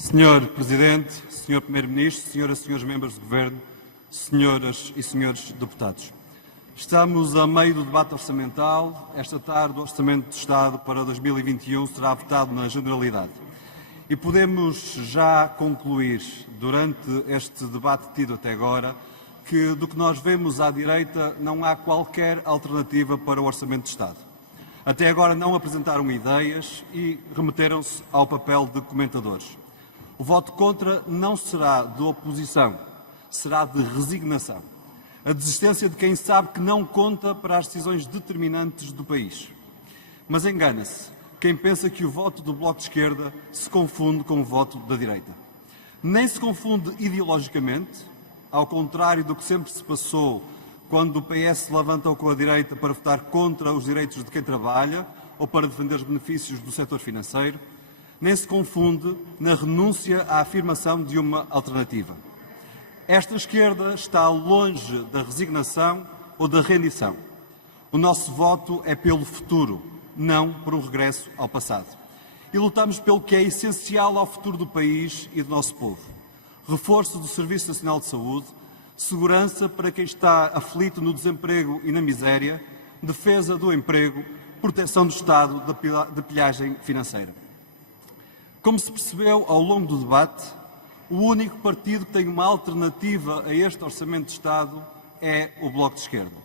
Senhor Presidente, Senhor Primeiro-Ministro, Senhoras e Senhores Membros do Governo, Senhoras e Senhores Deputados. Estamos a meio do debate orçamental. Esta tarde o Orçamento de Estado para 2021 será votado na Generalidade. E podemos já concluir, durante este debate tido até agora, que do que nós vemos à direita não há qualquer alternativa para o Orçamento de Estado. Até agora não apresentaram ideias e remeteram-se ao papel de comentadores. O voto contra não será de oposição, será de resignação. A desistência de quem sabe que não conta para as decisões determinantes do país. Mas engana-se quem pensa que o voto do Bloco de Esquerda se confunde com o voto da direita. Nem se confunde ideologicamente, ao contrário do que sempre se passou quando o PS se levantou com a direita para votar contra os direitos de quem trabalha ou para defender os benefícios do setor financeiro, nem se confunde na renúncia à afirmação de uma alternativa. Esta esquerda está longe da resignação ou da rendição. O nosso voto é pelo futuro, não por um regresso ao passado. E lutamos pelo que é essencial ao futuro do país e do nosso povo. Reforço do Serviço Nacional de Saúde, segurança para quem está aflito no desemprego e na miséria, defesa do emprego, proteção do Estado da pilhagem financeira. Como se percebeu ao longo do debate, o único partido que tem uma alternativa a este Orçamento de Estado é o Bloco de Esquerda.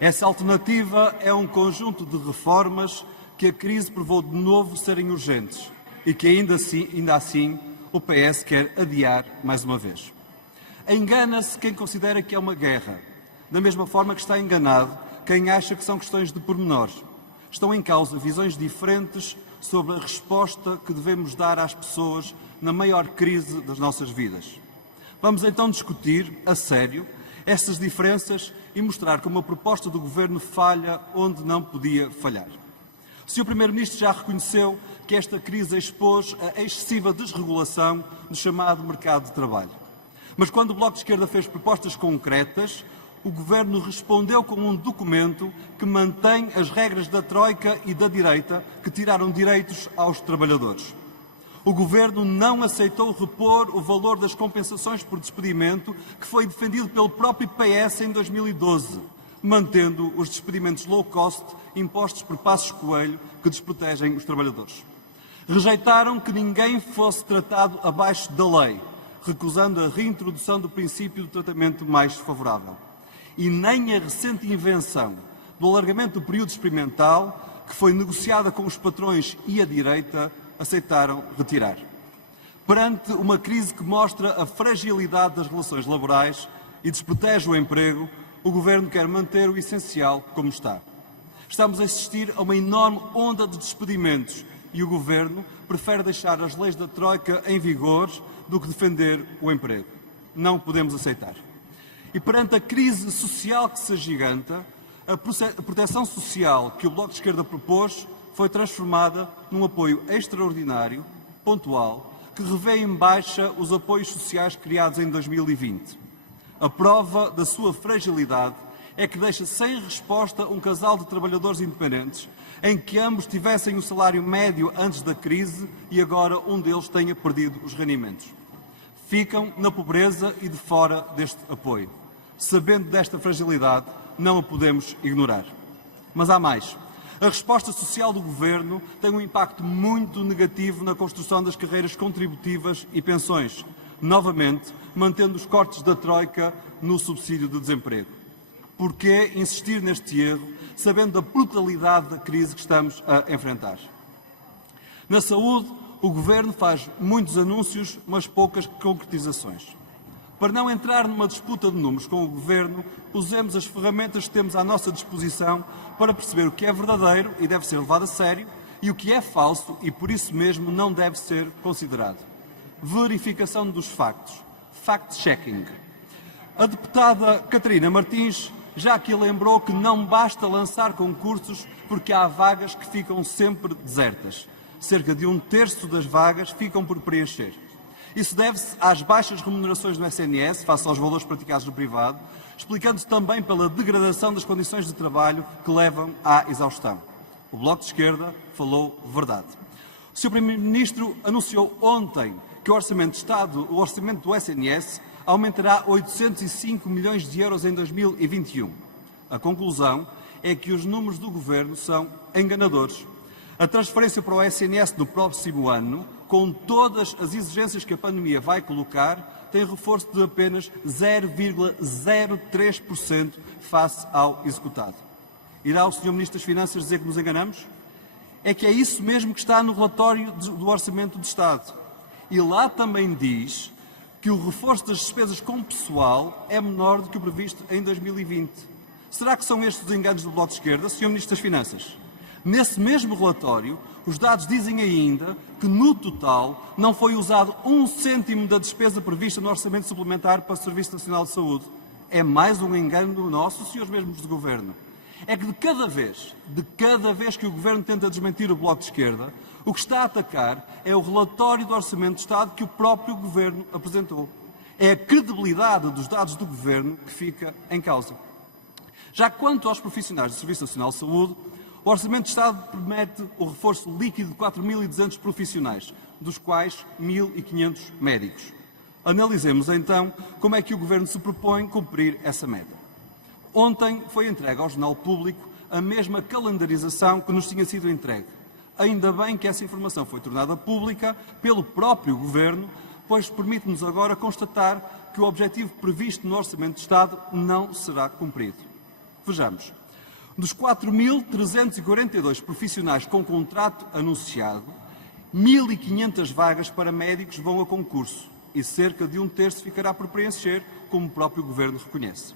Essa alternativa é um conjunto de reformas que a crise provou de novo serem urgentes e que ainda assim o PS quer adiar mais uma vez. Engana-se quem considera que é uma guerra, da mesma forma que está enganado quem acha que são questões de pormenores. Estão em causa visões diferentes sobre a resposta que devemos dar às pessoas na maior crise das nossas vidas. Vamos então discutir, a sério, essas diferenças e mostrar como a proposta do Governo falha onde não podia falhar. O Sr. Primeiro-Ministro já reconheceu que esta crise expôs a excessiva desregulação do chamado mercado de trabalho. Mas quando o Bloco de Esquerda fez propostas concretas, o Governo respondeu com um documento que mantém as regras da Troika e da direita que tiraram direitos aos trabalhadores. O Governo não aceitou repor o valor das compensações por despedimento que foi defendido pelo próprio PS em 2012, mantendo os despedimentos low cost impostos por Passos Coelho que desprotegem os trabalhadores. Rejeitaram que ninguém fosse tratado abaixo da lei, recusando a reintrodução do princípio do tratamento mais favorável. E nem a recente invenção do alargamento do período experimental, que foi negociada com os patrões e a direita, aceitaram retirar. Perante uma crise que mostra a fragilidade das relações laborais e desprotege o emprego, o Governo quer manter o essencial como está. Estamos a assistir a uma enorme onda de despedimentos e o Governo prefere deixar as leis da Troika em vigor do que defender o emprego. Não podemos aceitar. E perante a crise social que se agiganta, a proteção social que o Bloco de Esquerda propôs foi transformada num apoio extraordinário, pontual, que revê em baixa os apoios sociais criados em 2020. A prova da sua fragilidade é que deixa sem resposta um casal de trabalhadores independentes, em que ambos tivessem o salário médio antes da crise e agora um deles tenha perdido os rendimentos. Ficam na pobreza e de fora deste apoio. Sabendo desta fragilidade, não a podemos ignorar. Mas há mais. A resposta social do Governo tem um impacto muito negativo na construção das carreiras contributivas e pensões, novamente mantendo os cortes da Troika no subsídio de desemprego. Porquê insistir neste erro, sabendo da brutalidade da crise que estamos a enfrentar? Na saúde, o Governo faz muitos anúncios, mas poucas concretizações. Para não entrar numa disputa de números com o Governo, usemos as ferramentas que temos à nossa disposição para perceber o que é verdadeiro e deve ser levado a sério e o que é falso e por isso mesmo não deve ser considerado. Verificação dos factos. Fact-checking. A deputada Catarina Martins já aqui lembrou que não basta lançar concursos porque há vagas que ficam sempre desertas. Cerca de 1/3 das vagas ficam por preencher. Isso deve-se às baixas remunerações do SNS, face aos valores praticados no privado, explicando-se também pela degradação das condições de trabalho que levam à exaustão. O Bloco de Esquerda falou verdade. O Sr. Primeiro-Ministro anunciou ontem que o Orçamento de Estado, o orçamento do SNS, aumentará 805 milhões de euros em 2021. A conclusão é que os números do Governo são enganadores. A transferência para o SNS no próximo ano, com todas as exigências que a pandemia vai colocar, tem reforço de apenas 0,03% face ao executado. Irá o Sr. Ministro das Finanças dizer que nos enganamos? É que é isso mesmo que está no relatório do Orçamento de Estado. E lá também diz que o reforço das despesas com pessoal é menor do que o previsto em 2020. Será que são estes os enganos do Bloco de Esquerda, Sr. Ministro das Finanças? Nesse mesmo relatório, os dados dizem ainda que, no total, não foi usado 1 cêntimo da despesa prevista no Orçamento Suplementar para o Serviço Nacional de Saúde. É mais um engano nosso, senhores mesmos do Governo. É que de cada vez que o Governo tenta desmentir o Bloco de Esquerda, o que está a atacar é o relatório do Orçamento de Estado que o próprio Governo apresentou. É a credibilidade dos dados do Governo que fica em causa. Já quanto aos profissionais do Serviço Nacional de Saúde, o Orçamento de Estado promete o reforço líquido de 4.200 profissionais, dos quais 1.500 médicos. Analisemos então como é que o Governo se propõe cumprir essa meta. Ontem foi entregue ao Jornal Público a mesma calendarização que nos tinha sido entregue. Ainda bem que essa informação foi tornada pública pelo próprio Governo, pois permite-nos agora constatar que o objetivo previsto no Orçamento de Estado não será cumprido. Vejamos. Dos 4.342 profissionais com contrato anunciado, 1.500 vagas para médicos vão a concurso e cerca de 1/3 ficará por preencher, como o próprio Governo reconhece.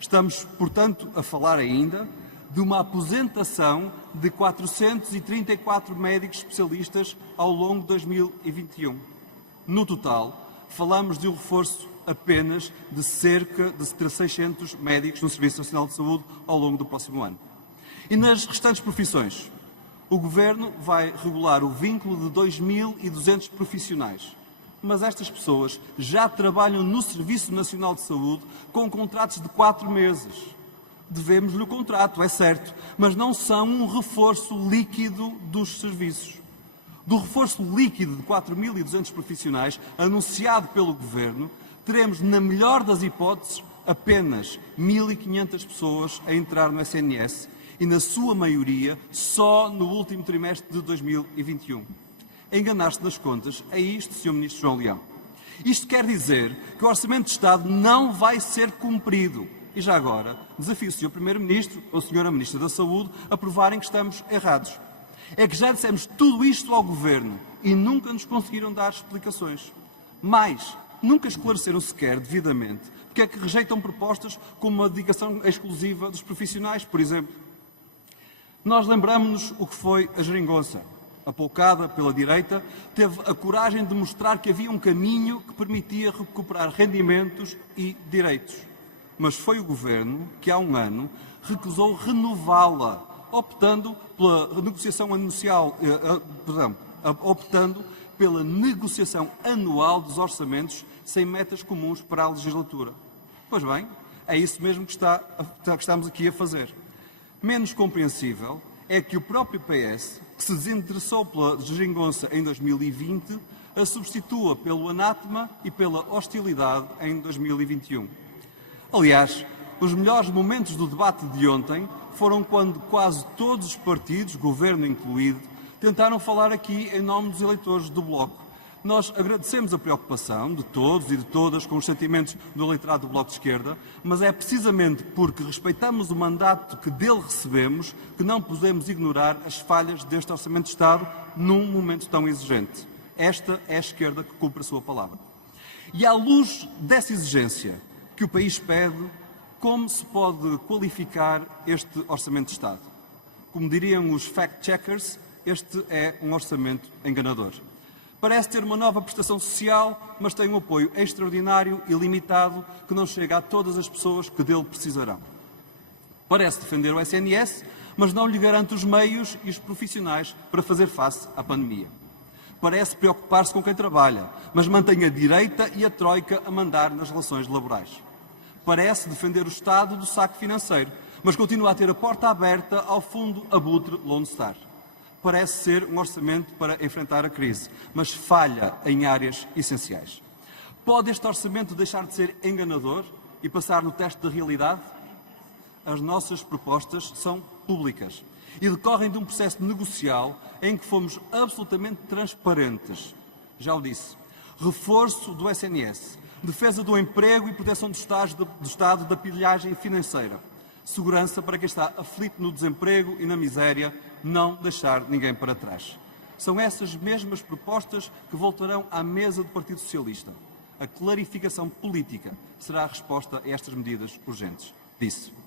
Estamos, portanto, a falar ainda de uma aposentação de 434 médicos especialistas ao longo de 2021. No total, falamos de um reforço apenas de cerca de 600 médicos no Serviço Nacional de Saúde ao longo do próximo ano. E nas restantes profissões, o Governo vai regular o vínculo de 2.200 profissionais. Mas estas pessoas já trabalham no Serviço Nacional de Saúde com contratos de 4 meses. Devemos-lhe o contrato, é certo, mas não são um reforço líquido dos serviços. Do reforço líquido de 4.200 profissionais anunciado pelo Governo, teremos, na melhor das hipóteses, apenas 1.500 pessoas a entrar no SNS e, na sua maioria, só no último trimestre de 2021. Enganar-se nas contas é isto, Sr. Ministro João Leão. Isto quer dizer que o Orçamento de Estado não vai ser cumprido. E já agora, desafio o Sr. Primeiro-Ministro ou a Sra. Ministra da Saúde a provarem que estamos errados. É que já dissemos tudo isto ao Governo e nunca nos conseguiram dar explicações. Mais, nunca esclareceram sequer devidamente porque é que rejeitam propostas como a dedicação exclusiva dos profissionais, por exemplo. Nós lembramos-nos o que foi a geringonça. Apoucada pela direita, teve a coragem de mostrar que havia um caminho que permitia recuperar rendimentos e direitos. Mas foi o Governo que, há um ano, recusou renová-la, optando pela negociação anual dos orçamentos sem metas comuns para a legislatura. Pois bem, é isso mesmo que estamos aqui a fazer. Menos compreensível é que o próprio PS, que se desinteressou pela geringonça em 2020, a substitua pelo anátema e pela hostilidade em 2021. Aliás, os melhores momentos do debate de ontem foram quando quase todos os partidos, Governo incluído, tentaram falar aqui em nome dos eleitores do Bloco. Nós agradecemos a preocupação de todos e de todas com os sentimentos do eleitorado do Bloco de Esquerda, mas é precisamente porque respeitamos o mandato que dele recebemos que não podemos ignorar as falhas deste Orçamento de Estado num momento tão exigente. Esta é a esquerda que cumpre a sua palavra. E à luz dessa exigência que o país pede, como se pode qualificar este Orçamento de Estado? Como diriam os fact-checkers, este é um orçamento enganador. Parece ter uma nova prestação social, mas tem um apoio extraordinário e limitado que não chega a todas as pessoas que dele precisarão. Parece defender o SNS, mas não lhe garante os meios e os profissionais para fazer face à pandemia. Parece preocupar-se com quem trabalha, mas mantém a direita e a troika a mandar nas relações laborais. Parece defender o Estado do saque financeiro, mas continua a ter a porta aberta ao fundo abutre Lone Star. parece ser um orçamento para enfrentar a crise, mas falha em áreas essenciais. Pode este orçamento deixar de ser enganador e passar no teste da realidade? As nossas propostas são públicas e decorrem de um processo negocial em que fomos absolutamente transparentes. Já o disse. Reforço do SNS, defesa do emprego e proteção do Estado da pilhagem financeira. Segurança para quem está aflito no desemprego e na miséria, não deixar ninguém para trás. São essas mesmas propostas que voltarão à mesa do Partido Socialista. A clarificação política será a resposta a estas medidas urgentes. Disse.